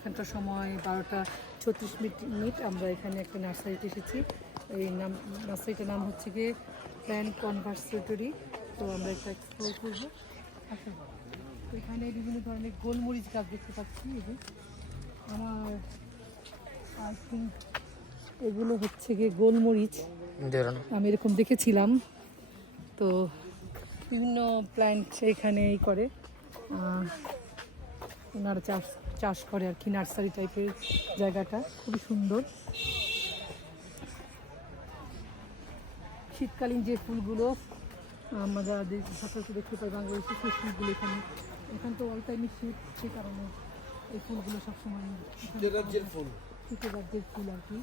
এখানকার সময় 12:36 আমরা এখানে একটা নার্সারিতে এসেছি। এই নার্সারিটার নাম হচ্ছে গিয়ে প্ল্যান্ট কনভার্সেটরি। তো আমরা একটা এক্সপ্লোর করবো। আচ্ছা, তো এখানে বিভিন্ন ধরনের গোলমরিচ গাছ দেখতে পাচ্ছি। এই যে আমার আই থিঙ্ক এগুলো হচ্ছে গিয়ে গোলমরিচ, আমি এরকম দেখেছিলাম। তো বিভিন্ন প্ল্যান্ট এখানেই করে, ওনারা চাষ করে আর কি। নার্সারি টাইপের জায়গাটা খুবই সুন্দর। শীতকালীন যে ফুলগুলো আমরা সচরাচর দেখতে পাই বাংলাদেশে, সেই ফুলগুলো এখানে তো অল টাইমই শীত, সে কারণে এই ফুলগুলো সবসময় শীতের রাজ্যের ফুল আর কি।